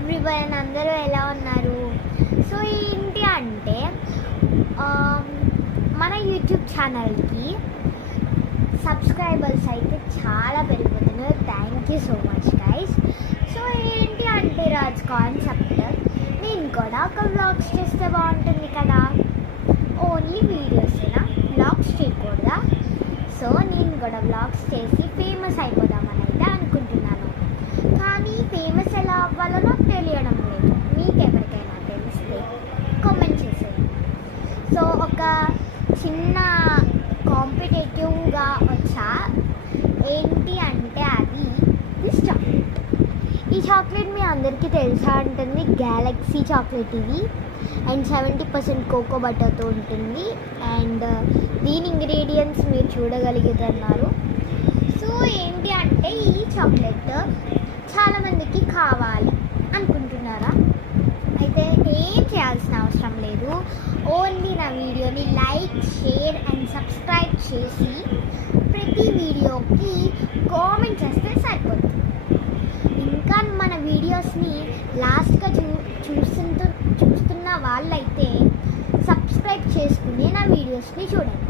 Everyone, అందరూ ఎలా ఉన్నారు? సో ఏంటి అంటే మన యూట్యూబ్ ఛానల్కి సబ్స్క్రైబర్స్ అయితే చాలా పెరిగిపోతున్నారు. Thank you so much guys. So ఏంటి అంటే రాజ్ కాన్సెప్ట్, నేను కూడా ఒక వ్లాగ్స్ చేస్తే బాగుంటుంది కదా, ఓన్లీ వీడియోసేనా, వ్లాగ్స్ చేయకూడదా? సో నేను కూడా వ్లాగ్స్ చేసి ఫేమస్ అయిపోదామని అయితే అనుకుంటున్నాను. కానీ ఫేమస్ ఎలా అవ్వాలో నాకు తెలియడం లేదు. మీకు ఎవరికైనా తెలిస్తే కామెంట్ చేసేయండి. సో ఒక చిన్న కాంపిటేటివ్గా వచ్చా. ఏంటి అంటే అది దిస్ చాక్లెట్. ఈ చాక్లెట్ మీ అందరికీ తెలుసా ఉంటుంది, గ్యాలక్సీ చాక్లెట్ ఇది. అండ్ 70% కోకో బటర్తో ఉంటుంది. అండ్ దీని ఇంగ్రీడియంట్స్ మీరు చూడగలుగుతున్నారు. సో ఏంటి అంటే ఈ చాక్లెట్ చాలామందికి కావాలి అనుకుంటున్నారా? అయితే ఏం చేయాల్సిన అవసరం లేదు. ఓన్లీ నా వీడియోని లైక్, షేర్ అండ్ సబ్స్క్రైబ్ చేసి ప్రతి వీడియోకి కామెంట్ చేస్తే సరిపోతుంది. ఇంకా మన వీడియోస్ని లాస్ట్గా చూస్తున్న వాళ్ళైతే సబ్స్క్రైబ్ చేసుకుని నా వీడియోస్ని చూడండి.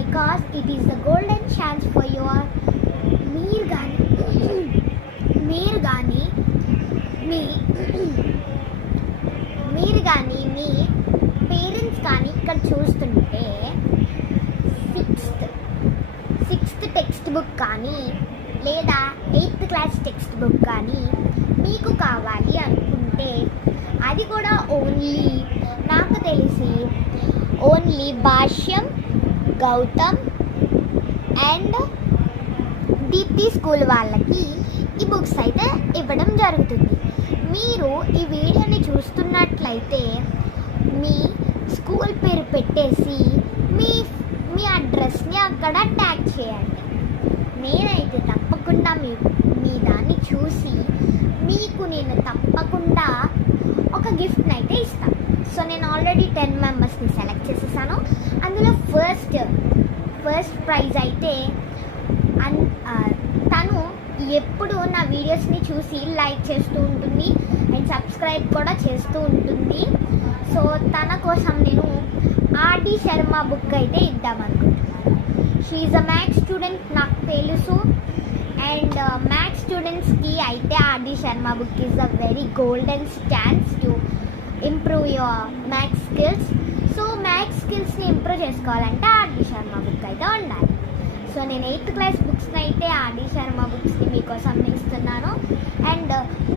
Because it is the golden chance for your మీరు కానీ మీ పేరెంట్స్ కానీ ఇక్కడ చూస్తుంటే సిక్స్త్ టెక్స్ట్ బుక్ కానీ లేదా 8th క్లాస్ టెక్స్ట్ బుక్ కానీ మీకు కావాలి అనుకుంటే అది కూడా ఓన్లీ నాకు తెలిసి only Bhashyam, Gautam and Deepthi school వాళ్ళకి ఈ బుక్స్ అయితే ఇవ్వడం జరుగుతుంది. మీరు ఈ వీడియోని చూస్తున్నట్లయితే మీ స్కూల్ పేరు పెట్టేసి మీ అడ్రస్ని అక్కడ ట్యాగ్ చేయండి. నేనైతే తప్పకుండా మీ దాన్ని చూసి మీకు నేను తప్పకుండా ఒక గిఫ్ట్ని అయితే ఇస్తాను. సో నేను ఆల్రెడీ 10 మెంబర్స్ని సెలెక్ట్ చేసేసాను. అందులో ఫస్ట్ ప్రైజ్ అయితే తను ఎప్పుడు నా వీడియోస్ని చూసి లైక్ చేస్తూ ఉంటుంది అండ్ సబ్స్క్రైబ్ కూడా చేస్తూ ఉంటుంది. సో తన కోసం నేను ఆర్డి శర్మ బుక్ అయితే ఇద్దామనుకుంటున్నాను. She is a maths student, నాకు తెలుసు. అండ్ మ్యాథ్స్ స్టూడెంట్స్కి అయితే RD Sharma book is a very golden chance to improve your maths skills. So maths స్కిల్స్ని ఇంప్రూవ్ చేసుకోవాలంటే ఆర్డి శర్మ బుక్ అయితే ఉండాలి. సో నేను 8th క్లాస్ బుక్స్ని అయితే ఆర్డి శర్మ బుక్స్ని మీకోసం ఇస్తున్నాను. అండ్